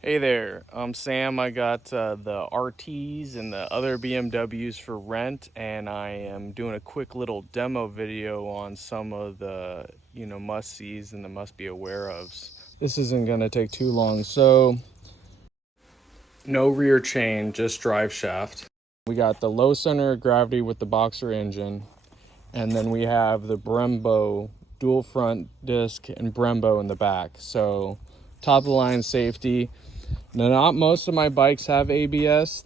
Hey there, I'm Sam. I got the RTs and the other BMWs for rent, and I am doing a quick little demo video on some of the, must-sees and the must-be-aware-ofs. This isn't going to take too long. So, no rear chain, just drive shaft. We got the low center of gravity with the boxer engine, and then we have the Brembo dual front disc and Brembo in the back. So, top of the line safety. Now, not most of my bikes have ABS.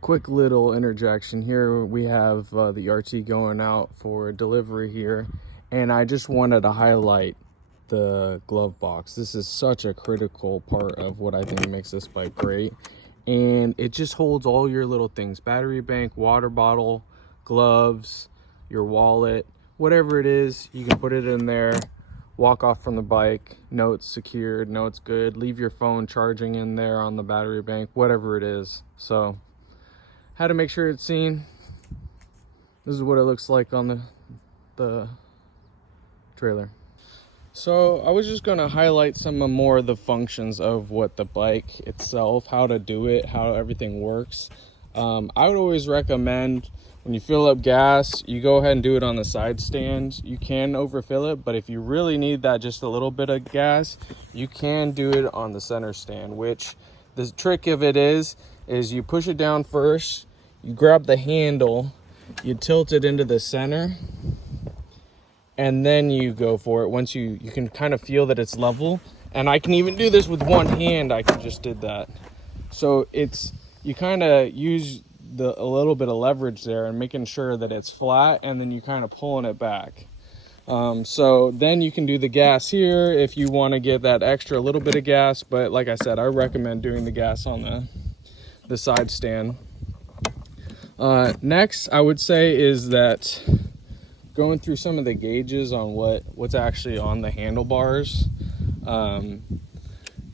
Quick little interjection here. We have the RT going out for delivery here, and I just wanted to highlight the glove box. This is such a critical part of what I think makes this bike great, and it just holds all your little things: battery bank, water bottle, gloves, your wallet, whatever it is, you can put it in there. Walk off from the bike, know it's secured, know it's good. Leave your phone charging in there on the battery bank, whatever it is. So, had to make sure it's seen. This is what it looks like on the trailer. So, I was just gonna highlight some more of the functions of what the bike itself, how to do it, how everything works. I would always recommend, when you fill up gas, you go ahead and do it on the side stand. You can overfill it, but if you really need that just a little bit of gas, you can do it on the center stand, which the trick of it is you push it down first, you grab the handle, you tilt it into the center, and then you go for it. Once you can kind of feel that it's level, and I can even do this with one hand. I just did that. So you kind of use a little bit of leverage there and making sure that it's flat, and then you kind of pulling it back. So then you can do the gas here if you want to get that extra little bit of gas, but like I said, I recommend doing the gas on the side stand. Next, I would say is that going through some of the gauges on what's actually on the handlebars.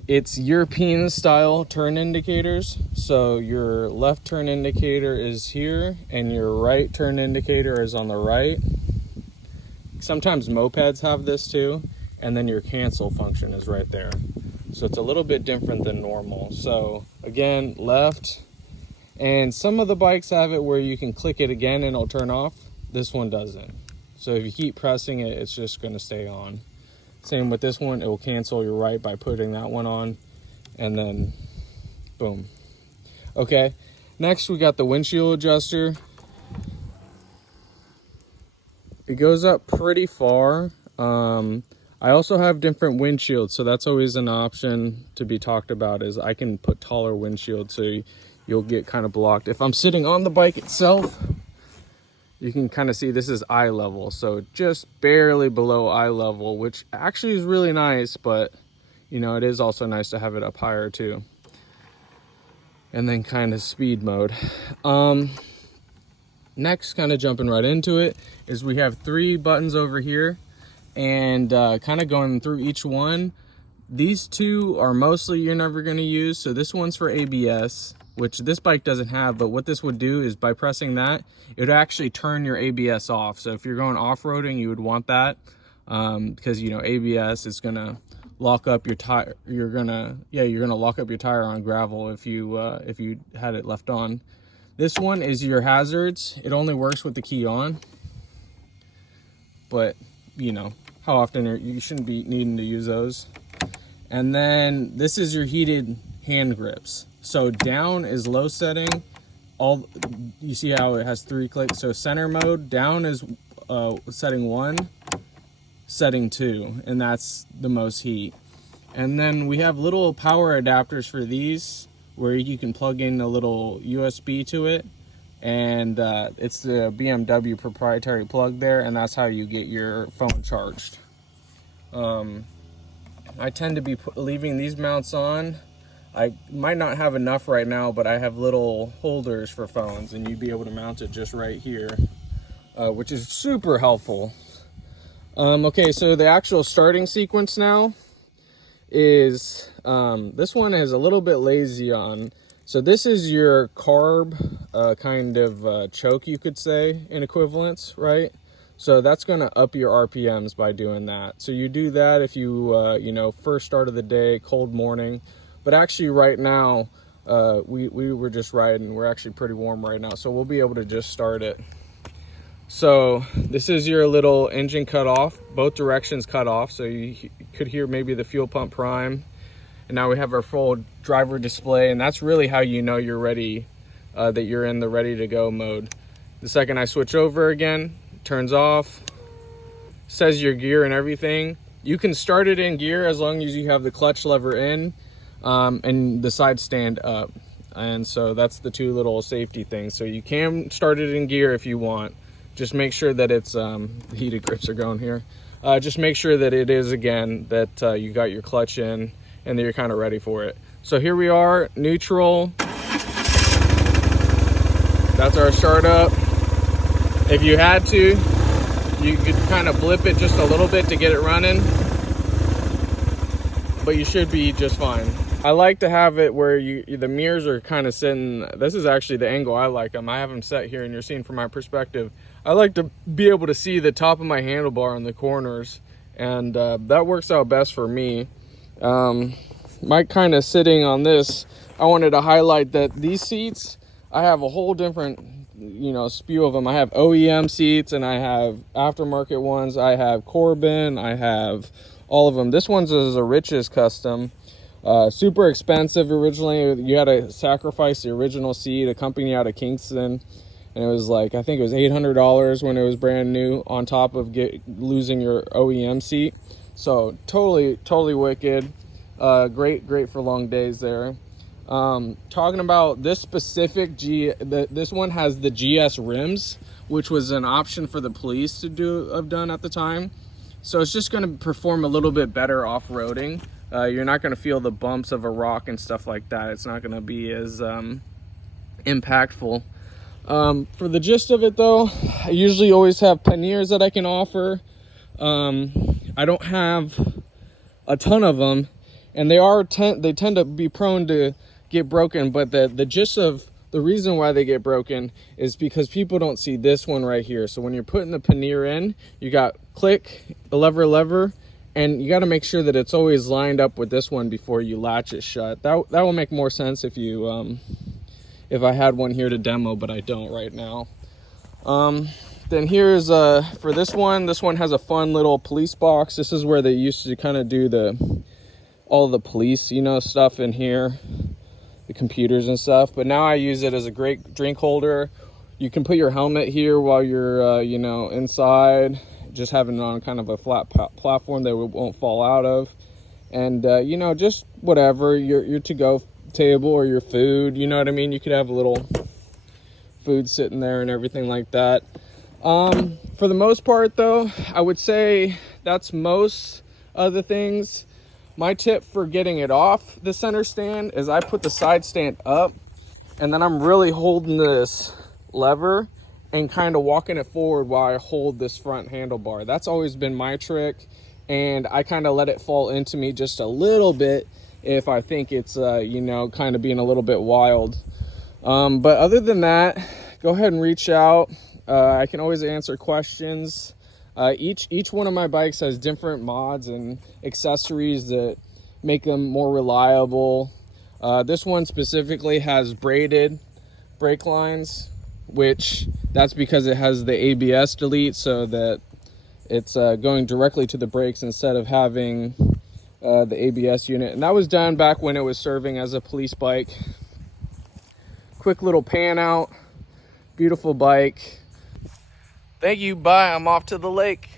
It's European style turn indicators. So your left turn indicator is here and your right turn indicator is on the right. Sometimes mopeds have this too. And then your cancel function is right there. So it's a little bit different than normal. So again, left. And some of the bikes have it where you can click it again and it'll turn off. This one doesn't. So if you keep pressing it, it's just going to stay on. Same with this one, it will cancel your right by putting that one on, and then boom. Okay, next we got the windshield adjuster. It goes up pretty far. I also have different windshields, so that's always an option to be talked about, is I can put taller windshields so you'll get kind of blocked. If I'm sitting on the bike itself, you can kind of see this is eye level, so just barely below eye level, which actually is really nice, but it is also nice to have it up higher too. And then kind of speed mode. Next, kind of jumping right into it, is we have 3 buttons over here, and kind of going through each one. These 2 are mostly you're never going to use. So this one's for ABS, which this bike doesn't have, but what this would do is by pressing that, it would actually turn your ABS off. So if you're going off-roading, you would want that, because ABS is gonna lock up your tire. You're gonna lock up your tire on gravel if you had it left on. This one is your hazards. It only works with the key on, but how often you shouldn't be needing to use those. And then this is your heated hand grips. So down is low setting. You see how it has 3 clicks. So center mode, down is setting 1, setting 2, and that's the most heat. And then we have little power adapters for these, where you can plug in a little USB to it, and it's the BMW proprietary plug there, and that's how you get your phone charged. I tend to be leaving these mounts on. I might not have enough right now, but I have little holders for phones, and you'd be able to mount it just right here, which is super helpful. Okay, so the actual starting sequence now is, this one is a little bit lazy on. So this is your carb kind of choke, you could say, in equivalence, right? So that's going to up your RPMs by doing that. So you do that if you, first start of the day, cold morning. But actually right now, we were just riding. We're actually pretty warm right now, so we'll be able to just start it. So this is your little engine cut off, both directions cut off, so you could hear maybe the fuel pump prime. And now we have our full driver display, and that's really how you know you're ready, that you're in the ready to go mode. The second I switch over again, turns off, says your gear and everything. You can start it in gear as long as you have the clutch lever in and the side stand up. And so that's the two little safety things. So you can start it in gear if you want. Just make sure that it's, the heated grips are going here. Just make sure that it is, again, that you got your clutch in and that you're kind of ready for it. So here we are, neutral. That's our startup. If you had to, you could kind of blip it just a little bit to get it running, but you should be just fine. I like to have it where the mirrors are kind of sitting. This is actually the angle I like them. I have them set here and you're seeing from my perspective. I like to be able to see the top of my handlebar in the corners, and that works out best for me. My kind of sitting on this, I wanted to highlight that these seats, I have a whole different, spew of them. I have OEM seats and I have aftermarket ones. I have Corbin, I have all of them. This one's is a Riches custom. Super expensive originally. You had to sacrifice the original seat, a company out of Kingston. And it was like, I think it was $800 when it was brand new, on top of losing your OEM seat. So totally wicked. Great for long days there. Talking about this specific this one has the GS rims, which was an option for the police to have done at the time. So it's just going to perform a little bit better off-roading. You're not going to feel the bumps of a rock and stuff like that. It's not going to be as impactful. For the gist of it though, I usually always have panniers that I can offer. I don't have a ton of them, and they tend to be prone to get broken, but the gist of the reason why they get broken is because people don't see this one right here. So when you're putting the pannier in, you got click, lever, and you got to make sure that it's always lined up with this one before you latch it shut. That will make more sense if you if I had one here to demo, but I don't right now. Then here's for this one has a fun little police box. This is where they used to kind of do all the police stuff in here, the computers and stuff. But now I use it as a great drink holder. You can put your helmet here while you're inside, just having it on kind of a flat platform that it won't fall out of. And just whatever, your to-go table or your food, you know what I mean? You could have a little food sitting there and everything like that. For the most part though, I would say that's most of the things. My tip for getting it off the center stand is I put the side stand up, and then I'm really holding this lever and kind of walking it forward while I hold this front handlebar. That's always been my trick, and I kind of let it fall into me just a little bit if I think it's kind of being a little bit wild. But other than that, go ahead and reach out. I can always answer questions. Each one of my bikes has different mods and accessories that make them more reliable. This one specifically has braided brake lines, which that's because it has the ABS delete, so that it's going directly to the brakes instead of having the ABS unit. And that was done back when it was serving as a police bike. Quick little pan out, beautiful bike. Thank you, bye, I'm off to the lake.